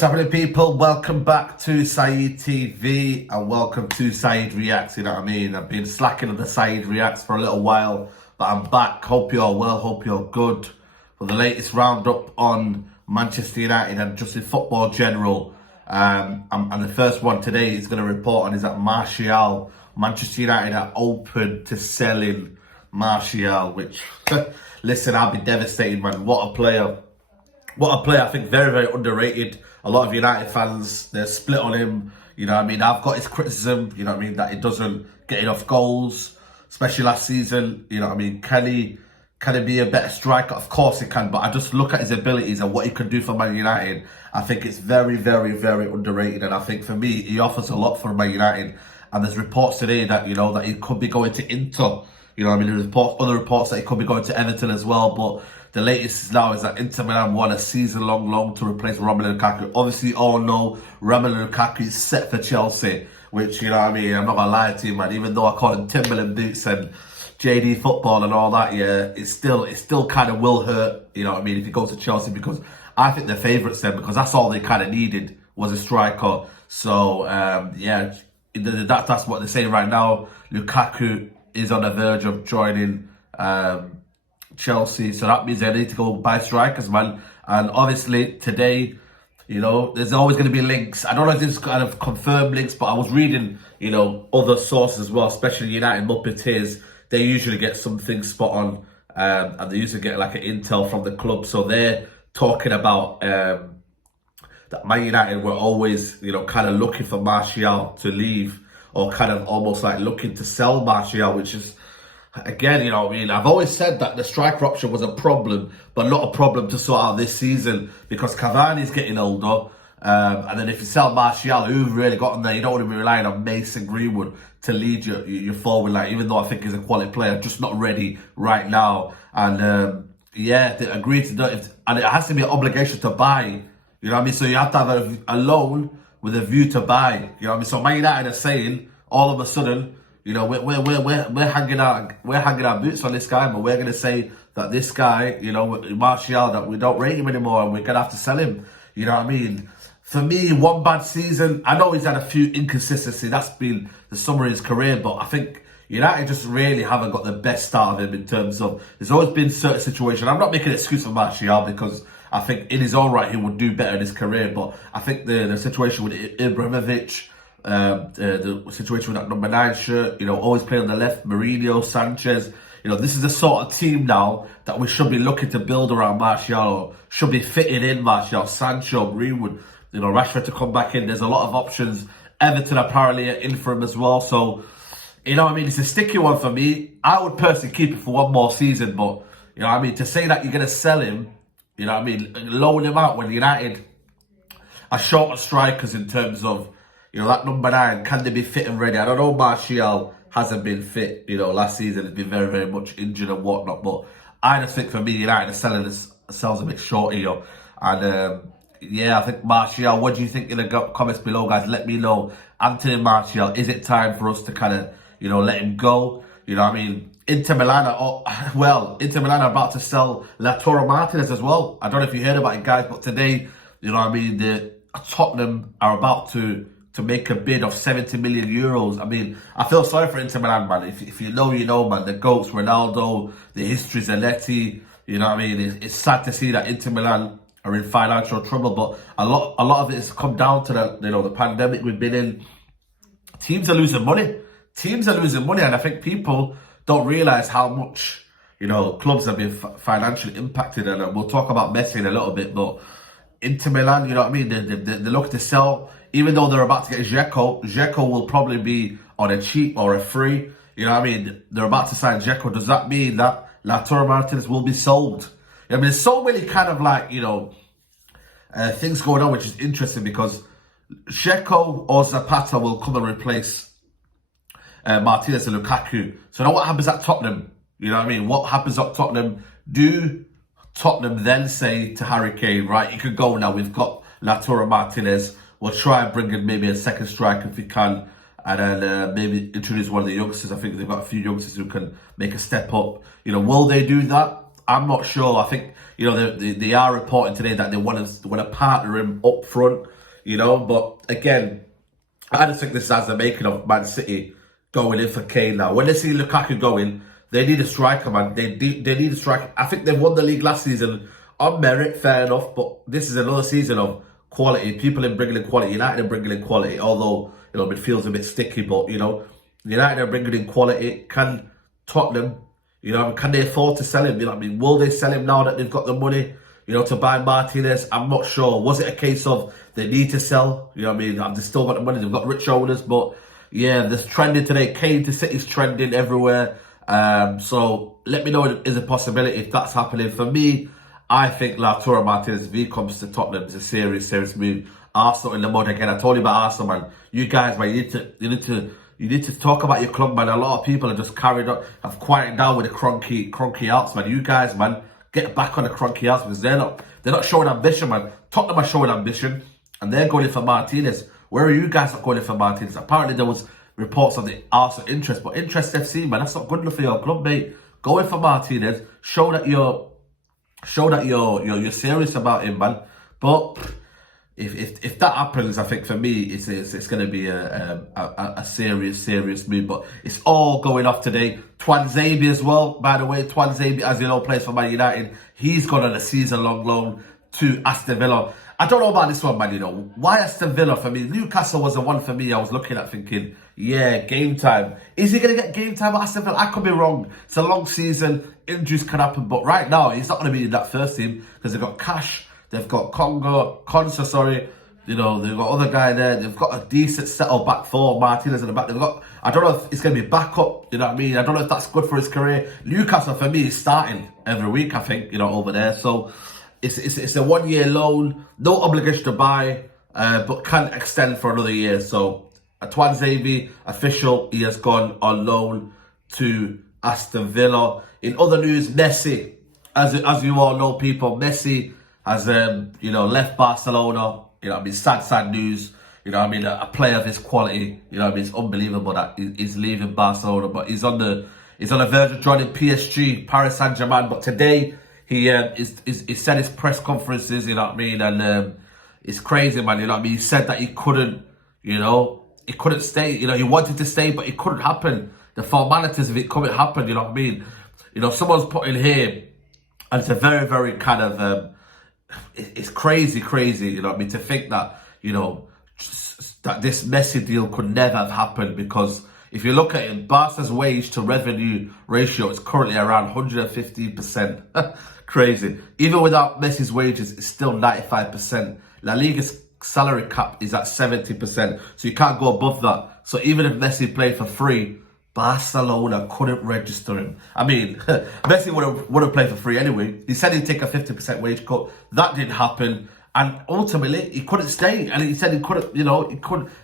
What's happening, people? Welcome back to SAEED TV and welcome to SAEED Reacts. You know what I mean? I've been slacking on the SAEED Reacts for a little while, but I'm back. Hope you're well, hope you're good. For the latest roundup on Manchester United and just in football general. And the first one today is going to report on is that Martial. Manchester United are open to selling Martial, which, listen, I'll be devastated, man. What a player. What a player. I think very, very underrated. A lot of United fans, they're split on him. You know what I mean? I've got his criticism, you know what I mean, that he doesn't get enough goals, especially last season. You know what I mean? Can he be a better striker? Of course he can, but I just look at his abilities and what he can do for Man United. I think it's very, very, very underrated. And I think for me, he offers a lot for Man United. And there's reports today that, you know, that he could be going to Inter. You know what I mean? There's other reports that he could be going to Everton as well. But the latest now is that Inter Milan won a season-long loan to replace Romelu Lukaku. Obviously, all know Romelu Lukaku is set for Chelsea, which, you know what I mean, I'm not going to lie to you, man. Even though I call him Timberland boots and JD football and all that, yeah, it still kind of will hurt, you know what I mean, if he goes to Chelsea, because I think they're favourites then, because that's all they kind of needed was a striker. So, yeah, that's what they're saying right now. Lukaku is on the verge of joining Chelsea, so that means they need to go buy strikers, man. And obviously today, you know, there's always going to be links. I don't know if this is kind of confirmed links, but I was reading, you know, other sources as well, especially United Muppets. They usually get something spot on, and they usually get like an intel from the club. So they're talking about that Man United were always, you know, kind of looking for Martial to leave, or kind of almost like looking to sell Martial, which is, again, you know what I mean, I've always said that the striker option was a problem, but not a problem to sort out this season, because Cavani's getting older, and then if you sell Martial, who've really got in there, you don't want to be relying on Mason Greenwood to lead your forward line, even though I think he's a quality player, just not ready right now. And yeah, they agreed to do it, and it has to be an obligation to buy, you know what I mean, so you have to have a loan with a view to buy, you know what I mean. So Man United are saying, all of a sudden, you know, we're hanging our boots on this guy, but we're going to say that this guy, you know, Martial, that we don't rate him anymore and we're going to have to sell him. You know what I mean? For me, one bad season. I know he's had a few inconsistencies. That's been the summer of his career, but I think United just really haven't got the best start of him in terms of, there's always been certain situations. I'm not making an excuse for Martial, because I think in his own right, he would do better in his career, but I think the situation with Ibrahimovic, the situation with that number 9 shirt, you know, always playing on the left, Mourinho, Sanchez, you know, this is the sort of team now that we should be looking to build around Martial, or should be fitting in Martial, Sancho, Greenwood, you know, Rashford to come back in. There's a lot of options. Everton apparently are in for him as well, so, you know what I mean, it's a sticky one for me. I would personally keep it for one more season, but, you know what I mean, to say that you're going to sell him, you know what I mean, loan him out when United are short of strikers in terms of, you know, that number 9, can they be fit and ready? I don't know, Martial hasn't been fit, you know, last season has been very, very much injured and whatnot, but I just think for me, United are selling themselves a bit short here. And yeah, I think Martial, what do you think in the comments below, guys? Let me know. Anthony Martial, is it time for us to kind of, you know, let him go? You know what I mean? Inter Milan are about to sell Lautaro Martínez as well. I don't know if you heard about it, guys, but today, you know what I mean, the Tottenham are about to make a bid of 70 million euros. I mean, I feel sorry for Inter Milan, man. If you know, you know, man. The GOATs, Ronaldo, the history, Zanetti, you know what I mean? It's sad to see that Inter Milan are in financial trouble, but a lot of it has come down to the, you know, the pandemic we've been in. Teams are losing money. And I think people don't realise how much, you know, clubs have been financially impacted. And we'll talk about Messi in a little bit, but Inter Milan, you know what I mean, they look to sell, even though they're about to get Dzeko will probably be on a cheap or a free, you know what I mean, they're about to sign Dzeko. Does that mean that Lautaro Martínez will be sold? I mean, there's so many kind of like, you know, things going on, which is interesting, because Dzeko or Zapata will come and replace Martinez and Lukaku. So now what happens at Tottenham? You know what I mean? What happens at Tottenham? Do Tottenham then say to Harry Kane, right, you can go now, we've got Lautaro Martínez, we'll try and bring in maybe a second striker if we can, and then maybe introduce one of the youngsters. I think they've got a few youngsters who can make a step up. You know, will they do that? I'm not sure. I think, you know, they are reporting today that they want to partner him up front, you know. But again, I just think this has the making of Man City going in for Kane now. When they see Lukaku going, they need a striker, man. They need a striker. I think they won the league last season on merit, fair enough. But this is another season of quality. People are bringing in quality. United are bringing in quality. Although, you know, midfield's a bit sticky, but, you know, United are bringing in quality. Can Tottenham, you know, can they afford to sell him? You know what I mean? Will they sell him now that they've got the money, you know, to buy Martinez? I'm not sure. Was it a case of they need to sell? You know what I mean? They've still got the money. They've got rich owners. But, yeah, this trending today. Kane to City's trending everywhere. So, let me know if there's a possibility if that's happening. For me, I think Lautaro Martínez, if he comes to Tottenham, is a serious move. Arsenal in the mud again. I told you about Arsenal, man. You guys, man, you need to talk about your club, man. A lot of people have just have quieted down with the cronky outs, man. You guys, man, get back on the cronky outs because they're not showing ambition, man. Tottenham are showing ambition, and they're going in for Martinez. Where are you guys not going in for Martinez? Apparently there was reports of the Arsenal interest, but Interest FC, man, that's not good enough for your club, mate. Go in for Martinez. Show that you're serious about him, man. But if that happens, I think for me it's going to be a serious move. But it's all going off today. Tuanzebe as well, by the way. Tuanzebe, as you know, plays for Man United. He's gone on a season-long loan to Aston Villa. I don't know about this one, man, you know. Why Aston Villa? For me, Newcastle was the one for me I was looking at thinking, yeah, game time. Is he going to get game time at Aston Villa? I could be wrong. It's a long season. Injuries can happen. But right now, he's not going to be in that first team because they've got Cash, they've got Konsa, sorry. You know, they've got other guy there. They've got a decent settled back four. Martinez in the back. They've got, I don't know if it's going to be backup. You know what I mean? I don't know if that's good for his career. Newcastle, for me, is starting every week, I think, you know, over there. So, it's a 1 year loan, no obligation to buy, but can extend for another year. So Tuanzebe, official, he has gone on loan to Aston Villa. In other news, Messi, as you all know, people, Messi has you know, left Barcelona. You know what I mean? Sad news. You know what I mean? A player of his quality, you know what I mean? It's unbelievable that he's leaving Barcelona, but he's on the verge of joining PSG, Paris Saint-Germain. But today, he said his press conferences, you know what I mean, and it's crazy, man, you know what I mean. He said that he couldn't stay, you know, he wanted to stay, but it couldn't happen. The formalities of it couldn't happen, you know what I mean. You know, someone's put in here, and it's a very kind of, it's crazy, you know what I mean, to think that, you know, that this Messi deal could never have happened because if you look at it, Barca's wage to revenue ratio is currently around 115%. Crazy. Even without Messi's wages, it's still 95%. La Liga's salary cap is at 70%. So you can't go above that. So even if Messi played for free, Barcelona couldn't register him. I mean, Messi would have played for free anyway. He said he'd take a 50% wage cut. That didn't happen. And ultimately, he couldn't stay. And he said he couldn't, you know,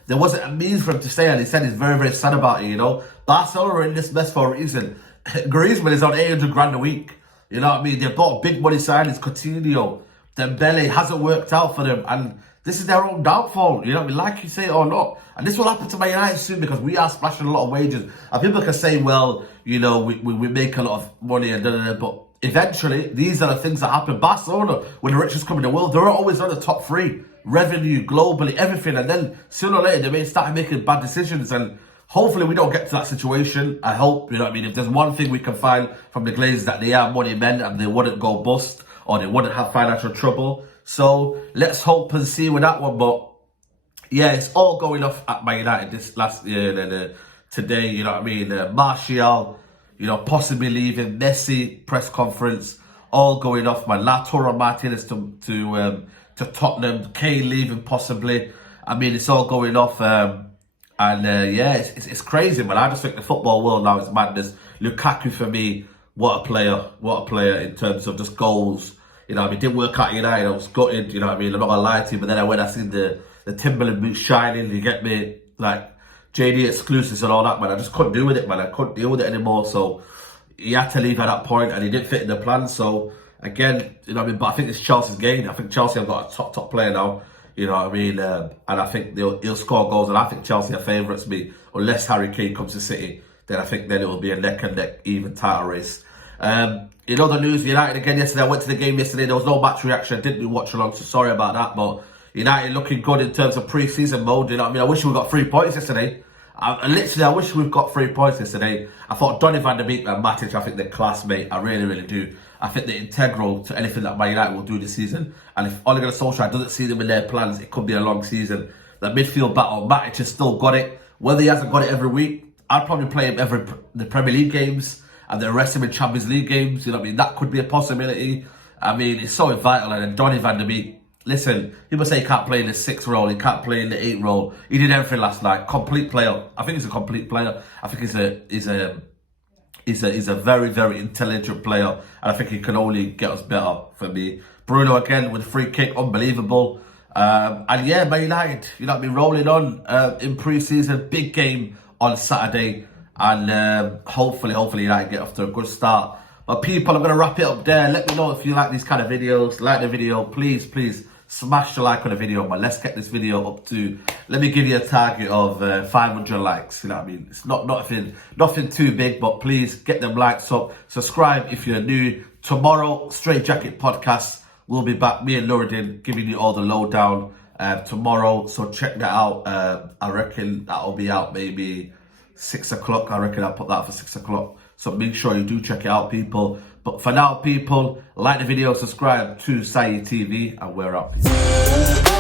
there wasn't a means for him to stay. And he said he's very sad about it, you know. Barcelona are in this mess for a reason. Griezmann is on 800 grand a week. You know what I mean? They bought big money signings, Coutinho, Dembele, hasn't worked out for them. And this is their own downfall, you know what I mean? Like you say or not. And this will happen to Man United soon because we are splashing a lot of wages. And people can say, well, you know, we make a lot of money and da-da-da, but eventually, these are the things that happen. Barcelona, when the richest club in the world, they're always on the top three. Revenue, globally, everything. And then sooner or later, they may start making bad decisions. And hopefully, we don't get to that situation. I hope, you know what I mean? If there's one thing we can find from the Glazers, that they are money men and they wouldn't go bust or they wouldn't have financial trouble. So, let's hope and see with that one. But, yeah, it's all going off at Man United this last year and today, you know what I mean? Martial, you know, possibly leaving. Messi, press conference, all going off, man. Lautaro Martínez to Tottenham, Kane leaving possibly. I mean, it's all going off. Yeah, it's crazy, man. I just think the football world now is madness. Lukaku, for me, what a player in terms of just goals. You know, I mean, it didn't work out at United. I was gutted, you know what I mean? I'm not going to lie to you, but then I seen the Timberland boots shining, you get me? Like, JD exclusives and all that, man. I just couldn't do with it, man. I couldn't deal with it anymore. So he had to leave at that point and he didn't fit in the plan. So again, you know what I mean? But I think it's Chelsea's game. I think Chelsea have got a top player now. You know what I mean? And I think he'll score goals. And I think Chelsea are favourites, me. Unless Harry Kane comes to City, then I think then it will be a neck and neck even title race. In other news, United again yesterday. I went to the game yesterday. There was no match reaction. I didn't do watch along, so sorry about that. But United looking good in terms of pre-season mode. You know what I mean? I wish we got 3 points yesterday. I wish we've got 3 points yesterday. I thought Donny van der Beek and Matic, I think they're class, mate. I really, really do. I think they're integral to anything that Man United will do this season. And if Ole Gunnar Solskjaer doesn't see them in their plans, it could be a long season. The midfield battle, Matic has still got it. Whether he hasn't got it every week, I'd probably play him the Premier League games and then rest him in Champions League games. You know what I mean? That could be a possibility. I mean, it's so vital. And then Donny van der Beek, listen, people say he can't play in the 6th role, he can't play in the 8th role. He did everything last night. Complete player. I think he's a complete player. I think he's a very, very intelligent player. And I think he can only get us better for me. Bruno again with a free kick, unbelievable. And yeah, Man United, you know what I mean, rolling on in pre-season. Big game on Saturday. And hopefully United get off to a good start. But people, I'm going to wrap it up there. Let me know if you like these kind of videos. Like the video, please smash the like on the video. But let's get this video up to, let me give you a target of 500 likes. You know what I mean? It's nothing too big, but please get them likes up. Subscribe if you're new. Tomorrow, Straight Jacket Podcast. We'll be back, me and Nuruddin, giving you all the lowdown tomorrow. So check that out. I reckon that'll be out maybe 6 o'clock. I reckon I'll put that for 6 o'clock. So make sure you do check it out, people. But for now, people, like the video, subscribe to SAEED TV, and we're out. Peace.